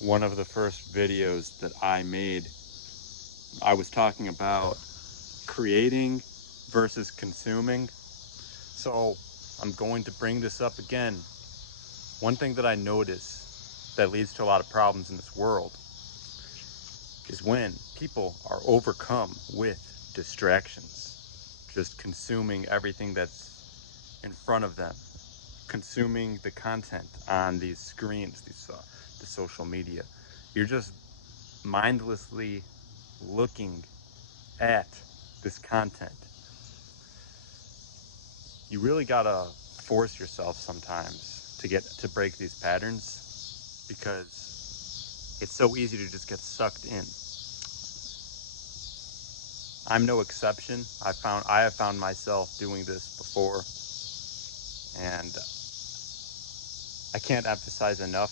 one of the first videos that I made, I was talking about creating versus consuming. So I'm going to bring this up again. One thing that I notice that leads to a lot of problems in this world is when people are overcome with distractions, just consuming everything that's in front of them, consuming the content on these screens, the social media. You're just mindlessly looking at this content. You really gotta force yourself sometimes to break these patterns because it's so easy to just get sucked in. I'm no exception. I have found myself doing this before, and I can't emphasize enough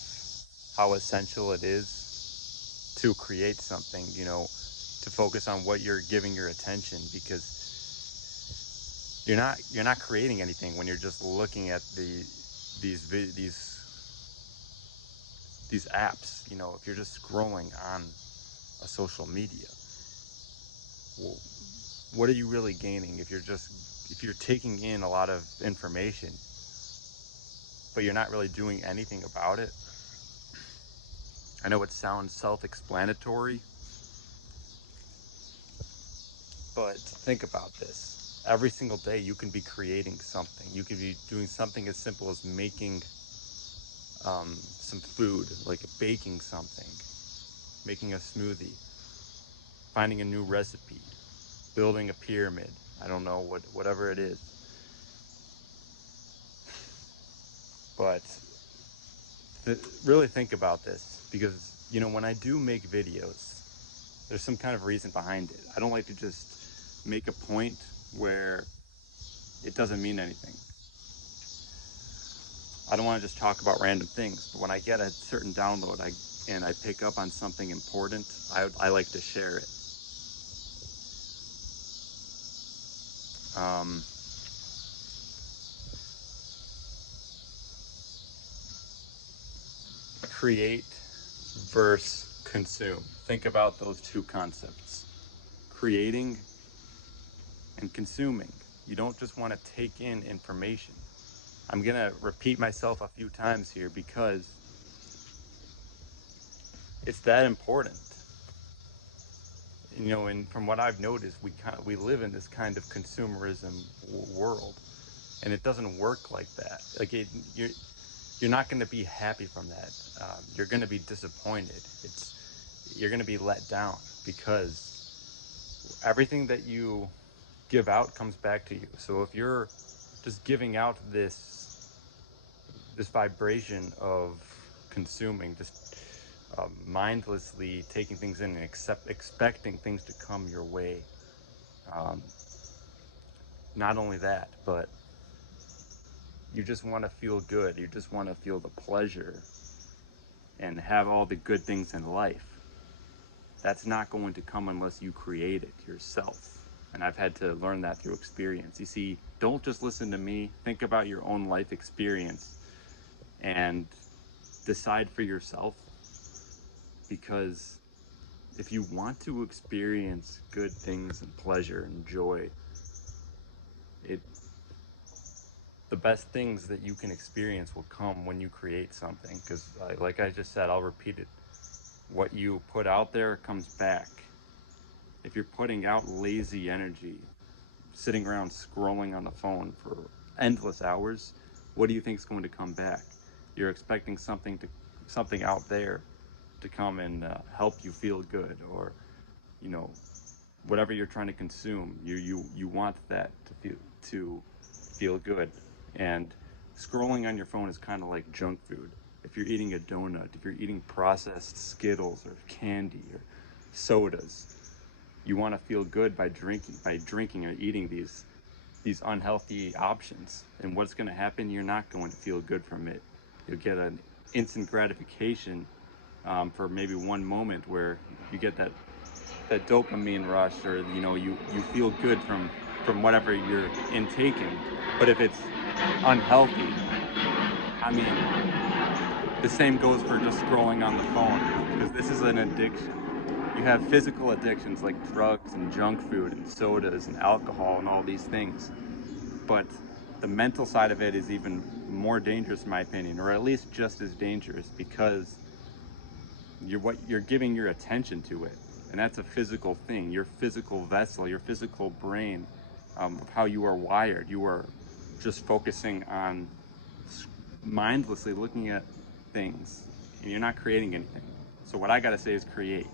how essential it is to create something, to focus on what you're giving your attention, because you're not creating anything when you're just looking at these these apps. If you're just scrolling on a social media, well, what are you really gaining if you're taking in a lot of information but you're not really doing anything about it? I know it sounds self-explanatory, but think about this. Every single day you can be creating something. You can be doing something as simple as making some food, like baking something, making a smoothie, finding a new recipe, building a pyramid. I don't know, whatever it is. But really think about this, because when I do make videos, there's some kind of reason behind it. I don't like to just make a point where it doesn't mean anything. I don't want to just talk about random things, but when I get a certain download and I pick up on something important, I like to share it. Um, Create versus consume. Think about those two concepts: creating and consuming. You don't just want to take in information. I'm going to repeat myself a few times here because it's that important. And from what I've noticed, we live in this kind of consumerism world, and it doesn't work like that. You're not going to be happy from that. You're going to be disappointed. You're going to be let down because everything that you give out comes back to you. So if you're just giving out this vibration of consuming, just mindlessly taking things in and expecting things to come your way. Um, Not only that, but you just want to feel good. You just want to feel the pleasure and have all the good things in life. That's not going to come unless you create it yourself. And I've had to learn that through experience. You see, don't just listen to me. Think about your own life experience and decide for yourself, because if you want to experience good things and pleasure and joy, it the best things that you can experience will come when you create something. Because like I just said, I'll repeat it: what you put out there comes back. If you're putting out lazy energy, sitting around scrolling on the phone for endless hours, what do you think is going to come back? You're expecting something out there to come and help you feel good, or you know whatever you're trying to consume. You want that to feel good. And scrolling on your phone is kind of like junk food. If you're eating a donut, if you're eating processed Skittles or candy or sodas, you want to feel good by drinking or eating these unhealthy options. And what's going to happen? You're not going to feel good from it. You'll get an instant gratification for maybe one moment where you get that dopamine rush, or you feel good from whatever you're intaking. But if it's unhealthy, I mean, The same goes for just scrolling on the phone, because this is an addiction. You have physical addictions like drugs and junk food and sodas and alcohol and all these things. But the mental side of it is even more dangerous in my opinion, or at least just as dangerous, because you're giving your attention to it. And that's a physical thing, your physical vessel, your physical brain, of how you are wired. You are just focusing on mindlessly looking at things, and you're not creating anything. So what I gotta say is create.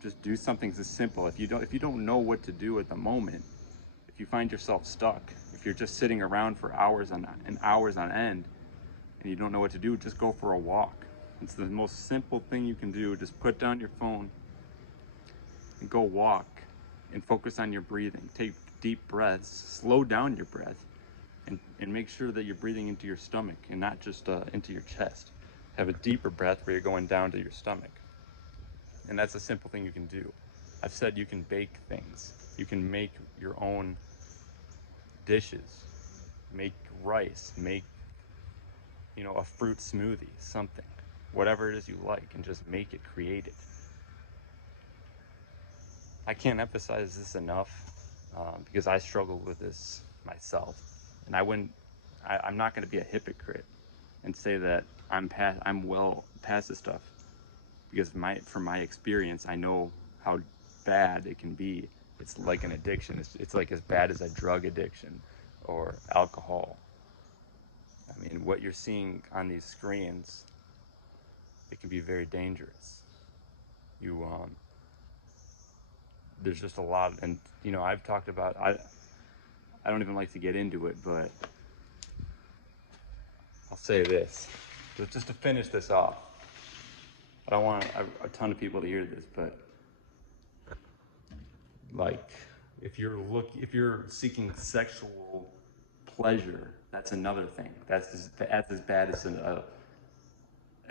Just do something as simple. If you don't know what to do at the moment, if you find yourself stuck, if you're just sitting around for hours and hours on end, and you don't know what to do, just go for a walk. It's the most simple thing you can do. Just put down your phone and go walk, and focus on your breathing. Take deep breaths, slow down your breath, and make sure that you're breathing into your stomach and not just into your chest. Have a deeper breath where you're going down to your stomach. And that's a simple thing you can do. I've said you can bake things. You can make your own dishes. Make rice. Make, a fruit smoothie, something. Whatever it is you like, and just make it, create it. I can't emphasize this enough, because I struggle with this myself. And I'm not going to be a hypocrite and say that I'm well past this stuff, because from my experience, I know how bad it can be. It's like an addiction. It's like as bad as a drug addiction or alcohol. I mean, what you're seeing on these screens, it can be very dangerous. You There's just a lot, and I've talked about, I don't even like to get into it, but I'll say this, just to finish this off. I don't want a ton of people to hear this, but like, if you're seeking sexual pleasure, that's another thing. That's as bad as a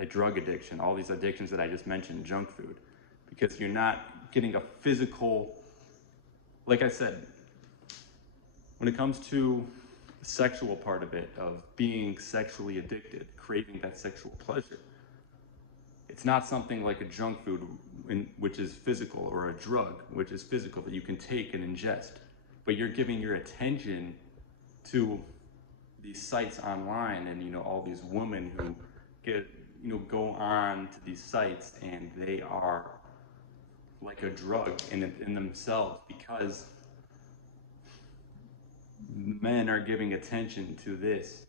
drug addiction. All these addictions that I just mentioned, junk food, because you're not getting a physical. Like I said, when it comes to the sexual part of it, of being sexually addicted, craving that sexual pleasure, it's not something like a junk food, which is physical, or a drug, which is physical, that you can take and ingest. But you're giving your attention to these sites online, and all these women who go on to these sites, and they are like a drug in themselves, because men are giving attention to this.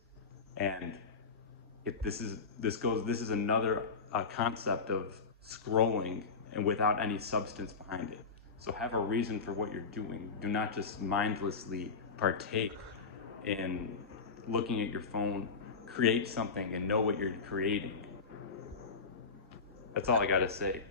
And this is another concept of scrolling, and without any substance behind it. So have a reason for what you're doing. Do not just mindlessly partake in looking at your phone. Create something and know what you're creating. That's all I gotta say.